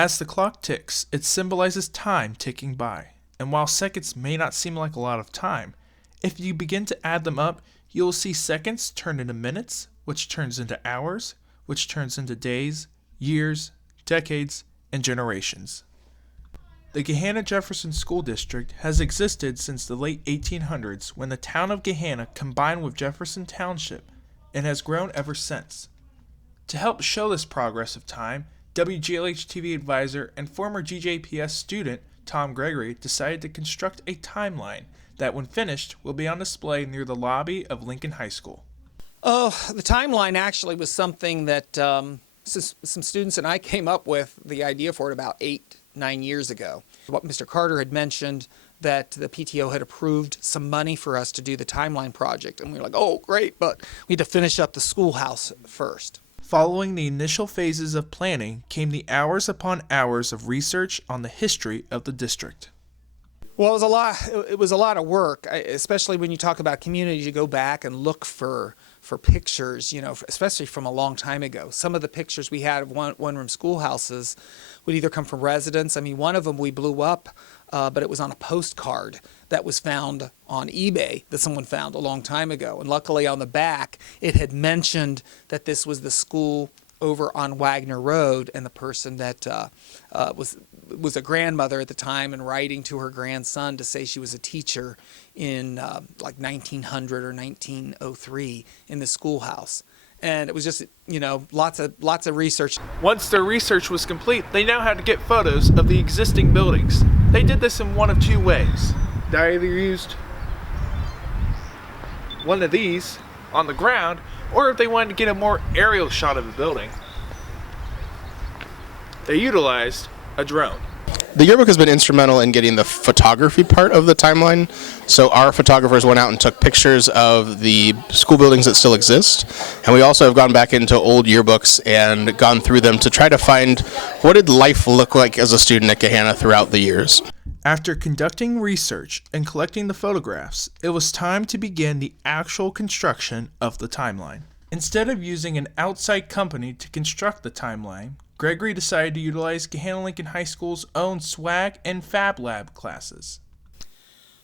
As the clock ticks, it symbolizes time ticking by. And while seconds may not seem like a lot of time, if you begin to add them up, you will see seconds turn into minutes, which turns into hours, which turns into days, years, decades, and generations. The Gahanna-Jefferson School District has existed since the late 1800s when the town of Gahanna combined with Jefferson Township and has grown ever since. To help show this progress of time, WGLH-TV advisor and former GJPS student Tom Gregory decided to construct a timeline that, when finished, will be on display near the lobby of Lincoln High School. Oh, the timeline actually was something that some students and I came up with the idea for it about 8-9 years ago. What Mr. Carter had mentioned, that the PTO had approved some money for us to do the timeline project, and we were like, oh, great, but we had to finish up the schoolhouse first. Following the initial phases of planning came the hours upon hours of research on the history of the district. Well, it was a lot of work, especially when you talk about communities. You go back and look for pictures, especially from a long time ago. Some of the pictures we had of one-room schoolhouses would either come from residents. I mean, one of them we blew up, but it was on a postcard that was found on eBay that someone found a long time ago. And luckily on the back, it had mentioned that this was the school over on Wagner Road, and the person that was a grandmother at the time and writing to her grandson to say she was a teacher in like 1900 or 1903 in the schoolhouse. And it was just, lots of research. Once their research was complete, they now had to get photos of the existing buildings. They did this in one of two ways. They either used one of these on the ground, or if they wanted to get a more aerial shot of the building, they utilized a drone. The yearbook has been instrumental in getting the photography part of the timeline. So our photographers went out and took pictures of the school buildings that still exist. And we also have gone back into old yearbooks and gone through them to try to find what did life look like as a student at Gahanna throughout the years. After conducting research and collecting the photographs, it was time to begin the actual construction of the timeline. Instead of using an outside company to construct the timeline, Gregory decided to utilize Gahanna-Lincoln High School's own SWAG and Fab Lab classes.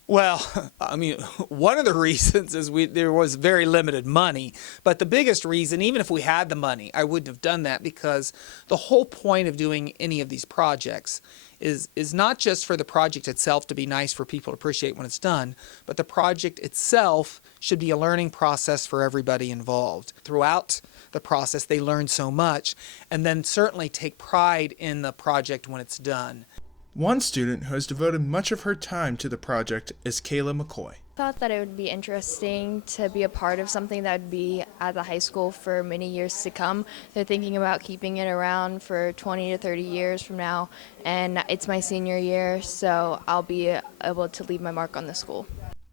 Well, I mean, one of the reasons is there was very limited money, but the biggest reason, even if we had the money, I wouldn't have done that, because the whole point of doing any of these projects is not just for the project itself to be nice for people to appreciate when it's done, but the project itself should be a learning process for everybody involved. Throughout the process, they learn so much, and then certainly take pride in the project when it's done. One student who has devoted much of her time to the project is Kayla McCoy. I thought that it would be interesting to be a part of something that would be at the high school for many years to come. They're thinking about keeping it around for 20 to 30 years from now, and it's my senior year, so I'll be able to leave my mark on the school.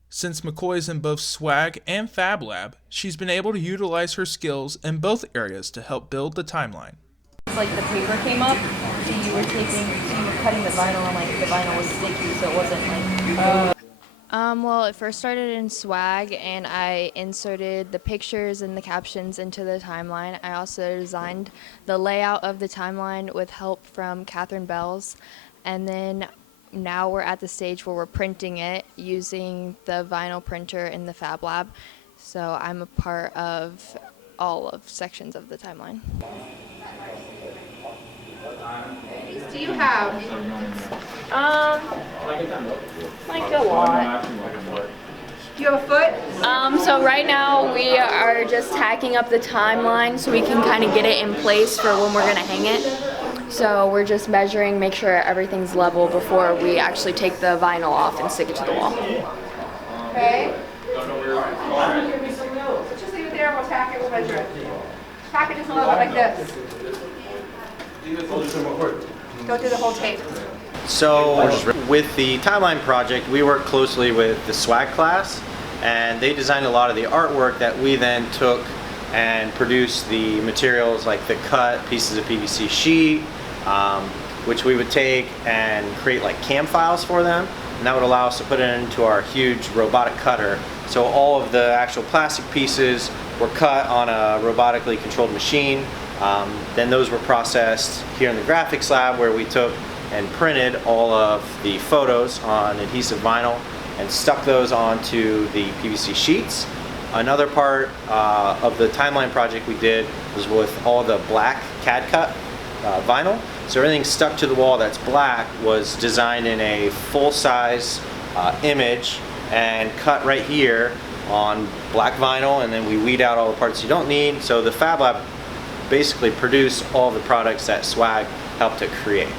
Since McCoy is in both SWAG and Fab Lab, she's been able to utilize her skills in both areas to help build the timeline. Like the paper came up, so you were cutting the vinyl, and like the vinyl was sticky, so it wasn't like. Well, it first started in SWAG, and I inserted the pictures and the captions into the timeline. I also designed the layout of the timeline with help from Catherine Bells, and then now we're at the stage where we're printing it using the vinyl printer in the Fab Lab. So I'm a part of all of sections of the timeline. Do you have? Like a lot. Do you have a foot? So right now we are just tacking up the timeline so we can kind of get it in place for when we're going to hang it. So we're just measuring, make sure everything's level before we actually take the vinyl off and stick it to the wall. Okay. Just leave it there and we'll tack it, we'll measure it. Tack it just a little bit like this. Go through the whole tape. So with the timeline project, we worked closely with the SWAG class, and they designed a lot of the artwork that we then took and produced the materials like the cut pieces of PVC sheet, which we would take and create like cam files for them, and that would allow us to put it into our huge robotic cutter. So all of the actual plastic pieces were cut on a robotically controlled machine, Then those were processed here in the graphics lab, where we took and printed all of the photos on adhesive vinyl and stuck those onto the PVC sheets. Another part of the timeline project we did was with all the black CAD cut vinyl. So everything stuck to the wall that's black was designed in a full-size image and cut right here on black vinyl, and then we weed out all the parts you don't need. So the Fab Lab basically produced all the products that Swag helped to create.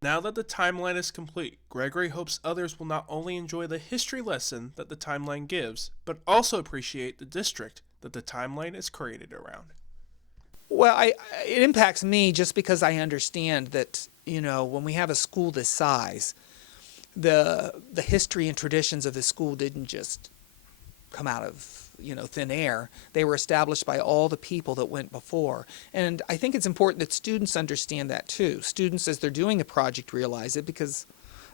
Now that the timeline is complete, Gregory hopes others will not only enjoy the history lesson that the timeline gives, but also appreciate the district that the timeline is created around. Well, it impacts me just because I understand that, you know, when we have a school this size, the history and traditions of the school didn't just come out of, you know, thin air. They were established by all the people that went before. And I think it's important that students understand that too. Students, as they're doing the project, realize it, because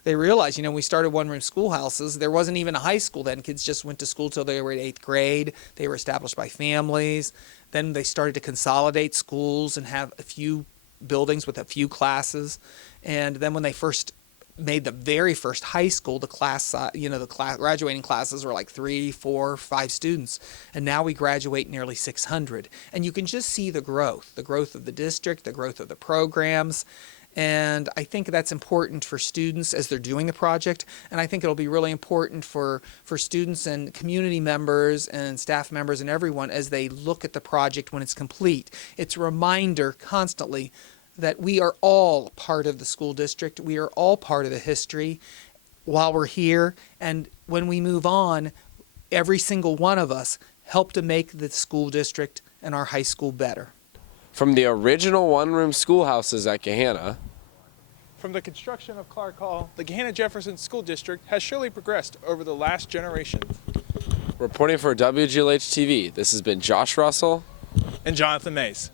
they realize, you know, we started one-room schoolhouses. There wasn't even a high school then. Kids just went to school till they were in 8th grade. They were established by families. Then they started to consolidate schools and have a few buildings with a few classes. And then when they first made the very first high school, the class, you know, the graduating classes were like 3, 4, 5 students. And now we graduate nearly 600. And you can just see the growth of the district, the growth of the programs. And I think that's important for students as they're doing the project. And I think it'll be really important for students and community members and staff members and everyone as they look at the project when it's complete. It's a reminder constantly that we are all part of the school district. We are all part of the history while we're here. And when we move on, every single one of us help to make the school district and our high school better. From the original one-room schoolhouses at Gahanna, From the construction of Clark Hall, the Gahanna-Jefferson School District has surely progressed over the last generation. reporting for WGLH-TV, this has been Josh Russell And Jonathan Mays.